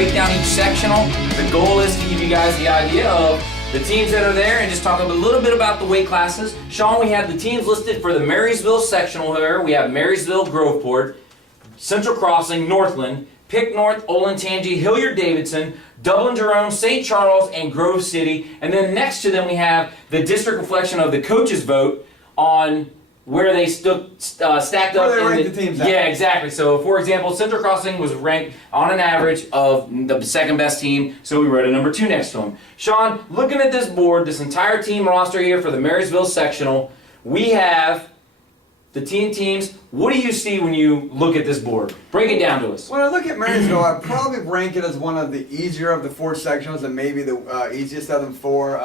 break down each sectional. The goal is to give you guys the idea of the teams that are there and just talk a little bit about the weight classes. Sean, we have the teams listed for the Marysville sectional here. We have Marysville, Groveport, Central Crossing, Northland, Pick North, Olentangy, Hilliard-Davidson, Dublin-Jerome, St. Charles, and Grove City. And then next to them we have the district reflection of the coaches' vote on where they stacked up. Where they ranked the teams at. Yeah, exactly. So, for example, Central Crossing was ranked on an average of the second best team, so we wrote a number 2 next to them. Sean, looking at this board, this entire team roster here for the Marysville sectional, we have the teams. What do you see when you look at this board? Break it down to us. When I look at Marysville, I'd probably rank it as one of the easier of the 4 sectionals and maybe the easiest of them 4.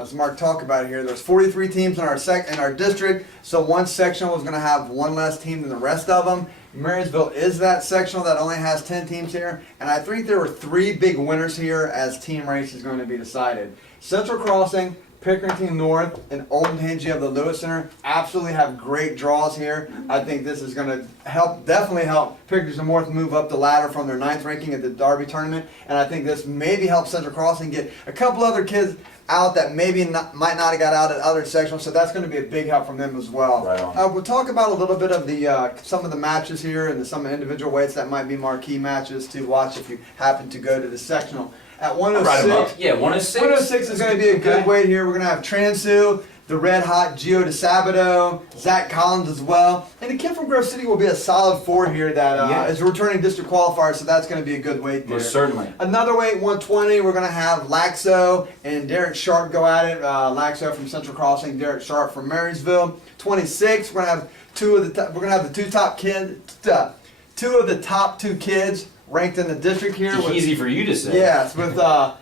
As Mark talked about here, there's 43 teams in our district, so one sectional is going to have one less team than the rest of them. Marysville is that sectional that only has 10 teams here, and I think there were 3 big winners here as team race is going to be decided. Central Crossing, Pickerington North, and Olentangy of the Lewis Center absolutely have great draws here. I think this is going to definitely help Pickerington North move up the ladder from their 9th ranking at the Derby tournament, and I think this maybe helps Central Crossing get a couple other kids out that maybe might not have got out at other sections, so that's going to be a big help from them as well. Right on. We'll talk about a little bit of the some of the matches here and some individual weights that might be marquee matches to watch if you happen to go to the sectional. At 106, Yeah, 106. 106 is going to be a good weight here. We're going to have Transu, the red hot Gio DeSabato, Zach Collins as well. And the kid from Grove City will be a solid 4 here that is a returning district qualifier, so that's going to be a good weight there. Most certainly. Another weight, 120, we're going to have Laxo and Derek Sharp go at it. Laxo from Central Crossing, Derek Sharp from Marysville. 26, we're going to have two of the top 2 kids ranked in the district here. Easy for you to say. Yes, with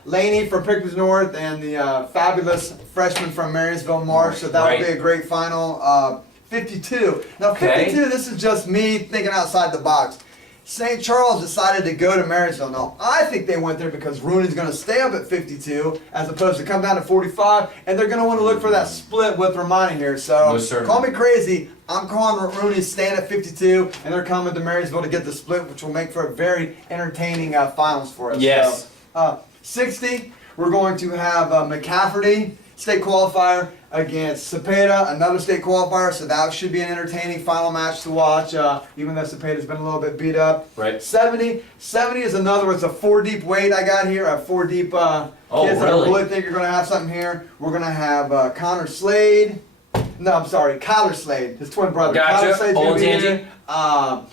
Laney from Pickerington North and the fabulous freshman from Marysville, Marsh. So that would be a great final. 52. Now, 52, this is just me thinking outside the box. St. Charles decided to go to Marysville. Now, I think they went there because Rooney's going to stay up at 52 as opposed to come down to 45, and they're going to want to look for that split with Romani here. So, call me crazy. I'm calling Rooney staying at 52, and they're coming to Marysville to get the split, which will make for a very entertaining finals for us. Yes. So, 60, we're going to have McCafferty, state qualifier, against Cepeda, another state qualifier, so that should be an entertaining final match to watch, even though Cepeda's been a little bit beat up. Right. 70 is another one. It's a 4 deep weight I got here, a 4 deep kids that I really think are going to have something here. We're going to have Connor Slade. No, I'm sorry, Kyler Slade, his twin brother. Gotcha. Kyler Slade's going to be there.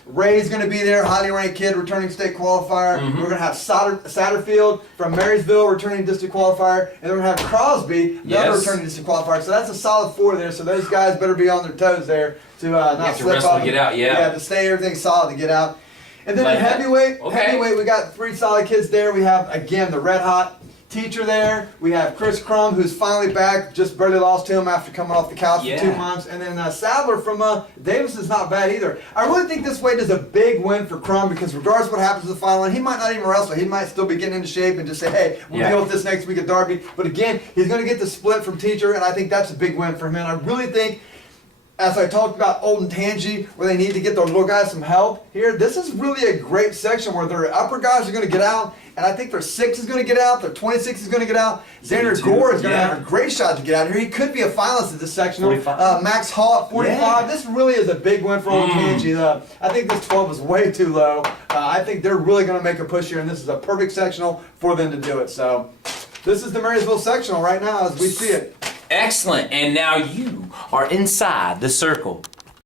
Ray's going to be there, highly ranked kid, returning state qualifier. We're going to have Satterfield from Marysville, returning district qualifier. And then we're going to have Crosby, another returning district qualifier. So that's a solid 4 there. So those guys better be on their toes there to not slip up. To get out, Yeah, to stay everything solid to get out. And then in heavyweight, we got 3 solid kids there. We have, again, the red hot teacher there. We have Chris Crum, who's finally back, just barely lost to him after coming off the couch for 2 months. And then Sadler from Davis is not bad either. I really think this weight is a big win for Crum because regardless of what happens in the final, and he might not even wrestle. He might still be getting into shape and just say, hey, we'll deal with this next week at Derby. But again, he's going to get the split from teacher, and I think that's a big win for him. And I really think, as I talked about Olentangy, where they need to get their little guys some help here, this is really a great section where their upper guys are going to get out, and I think their 6 is going to get out, their 26 is going to get out. Xander Gore is going to have a great shot to get out here. He could be a finalist at this section. Max Hall at 45. This really is a big win for Olentangy. I think this 12 is way too low. I think they're really going to make a push here, and this is a perfect sectional for them to do it. So this is the Marysville sectional right now as we see it. Excellent. And now you are inside the circle.